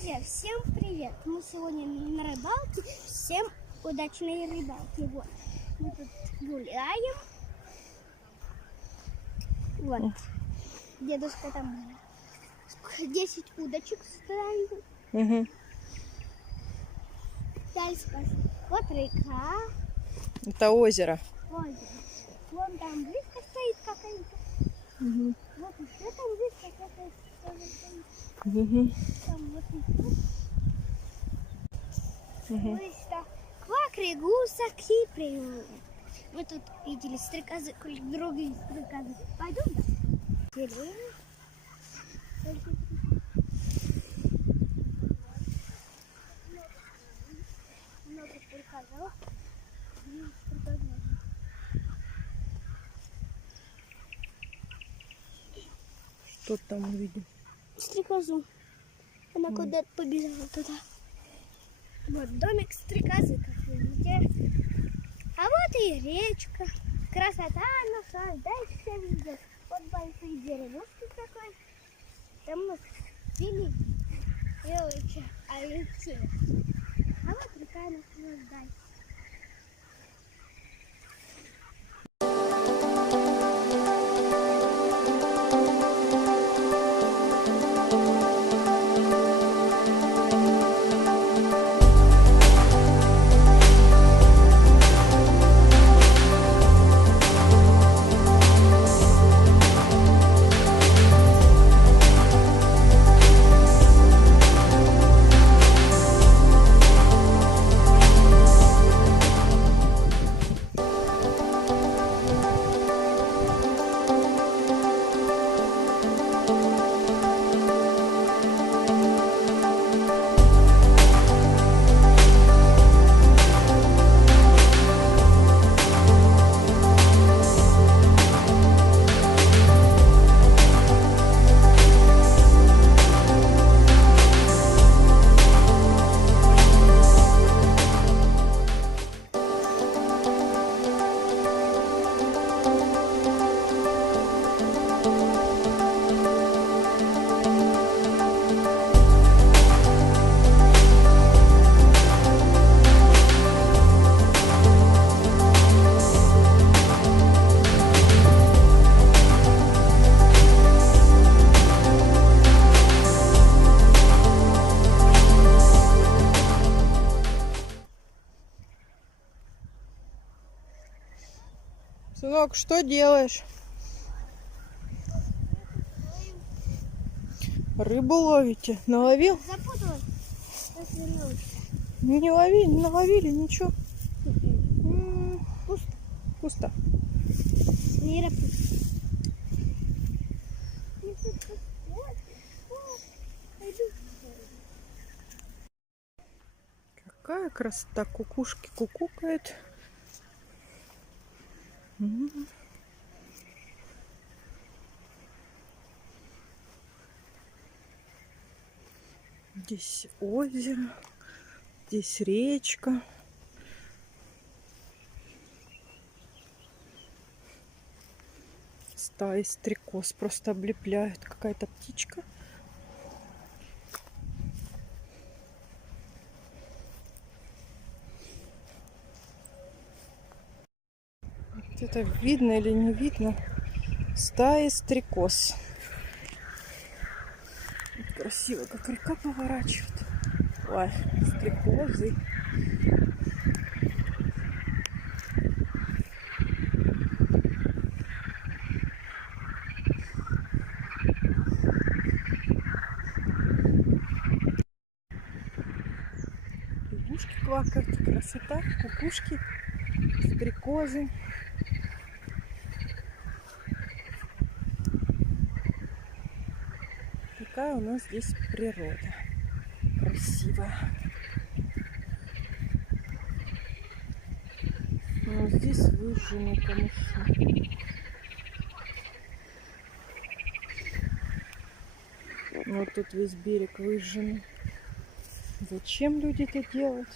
Друзья, всем привет! Мы сегодня на рыбалке. Всем удачной рыбалки. Вот. Мы тут гуляем. Вот. Дедушка там 10 удочек ставит. Угу. Дальше вот река. Это озеро. Озеро. Вон там близко стоит какая-то. Угу. Вот еще там близко какая-то стоит. Угу. Там вот еще. Угу. Квакры, гусаки, привет. Мы тут видели стрекозы, другие стрекозы. Пойдем, да? Деревья. Много стрекозов. Что там увидел? Стрекозу. Она куда-то побежала туда. Вот домик стрекозы, как вы видите. А вот и речка. Красота наша. Дальше все видят. Вот большие деревушки такой. Там у нас пили девочки, а летели. А вот река наша дальше. Сынок, что делаешь? Рыбу ловите? Наловил? Запуталась. Не ловили, не наловили, ничего. Пусто. Пусто. Мира пусто. Какая красота, кукушки кукукают. Здесь озеро, здесь речка. Стаи стрекоз просто облепляют. Какая-то птичка. Это видно или не видно? Стаи стрекоз. Красиво, как река поворачивает. Ой, стрекозы. Лягушки квакают, красота, кукушки, стрекозы. Такая у нас здесь природа. Красивая. Но здесь выжженные камыши. Вот тут весь берег выжженный. Зачем люди это делают?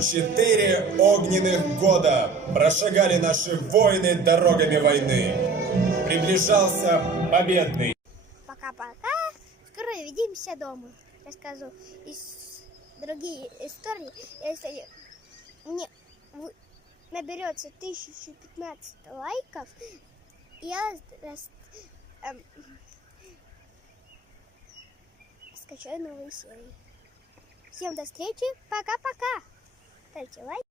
Четыре огненных года прошагали наши воины дорогами войны. Приближался победный. Пока-пока. Скоро увидимся дома. Расскажу другие истории. Если мне наберется 1015 лайков, я скачаю новые серии. Всем до встречи. Пока-пока. Ставьте лайк.